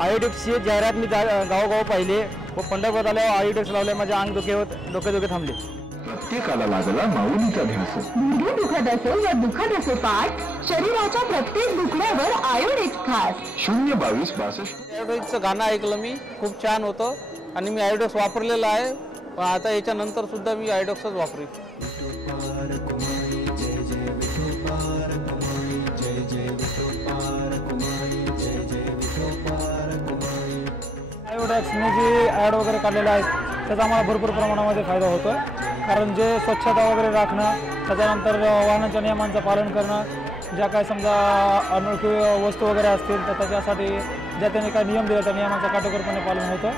आयोडेक्सची जाहिरात मी गावोगाव पाहिले व पंढरपूर आल्यावर आयोडेक्स लावले, माझे अंग डोके थांबले। प्रत्येकाला लागला माऊलीचा ध्यास। गुडघे दुखत असेल या दुखत असे पाठ, शरीराच्या प्रत्येक दुखण्यावर आयोडेक्स खास। 02262 आयोडेक्सचं गाणं ऐकलं मी, खूप छान होतं आणि मी आयोडेक्स वापरलेलं आहे। आता याच्यानंतर सुद्धा मी आयोडेक्सच वापरेन। आयोडेक्सने जी ॲड वगैरे काढलेल्या आहेत त्याचा आम्हाला भरपूर प्रमाणामध्ये फायदा होतो, कारण जे स्वच्छता वगैरे राखणं, त्याच्यानंतर वाहनांच्या नियमांचं पालन करणं, ज्या काय समजा अनोळखी वस्तू वगैरे असतील तर त्याच्यासाठी ज्या त्यांनी काही नियम दिले त्या नियमांचं काटेकोरपणे पालन होतं।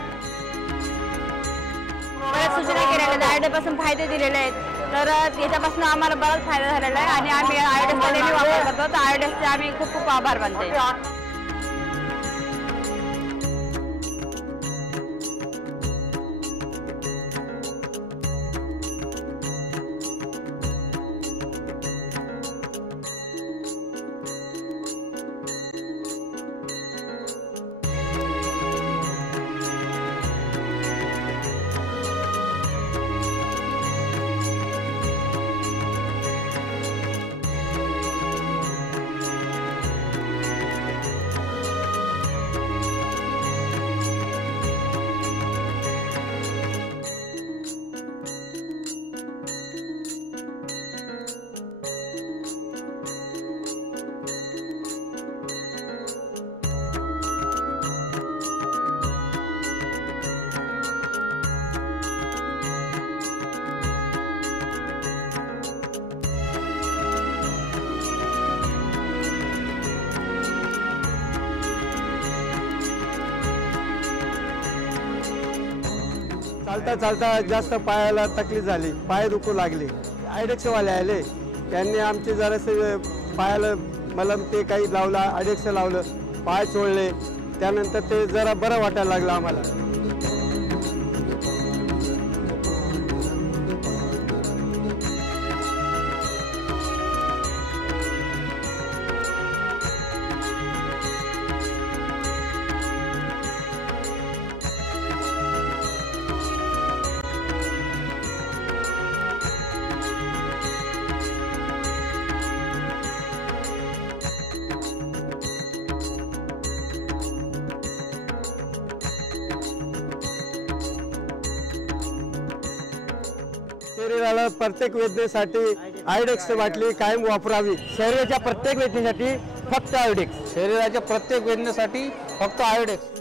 बऱ्याच सूचना केलेल्या आहेत, आयोडेक्सपासून फायदे दिलेले आहेत, तर याच्यापासून आम्हाला बराच फायदा झालेला आहे आणि आम्ही आयोडेक्सचा नेहमी वापर करतो, तर आयोडेक्सचे आम्ही खूप खूप आभार मानते। चालता चालता जास्त पायाला तकलीफ झाली, पाय दुखू लागले। आयोडेक्सवाले आले, त्यांनी आमचे जरासे पायाला मलम ते काही लावला, आयोडेक्स लावलं, पाय चोळले, त्यानंतर ते जरा बरं वाटायला लागलं आम्हाला। शरीराला प्रत्येक वेदनेसाठी आयोडेक्स बाटली कायम वापरावी। शरीराच्या प्रत्येक वेदनेसाठी फक्त आयोडेक्स, शरीराच्या प्रत्येक वेदनेसाठी फक्त आयोडेक्स।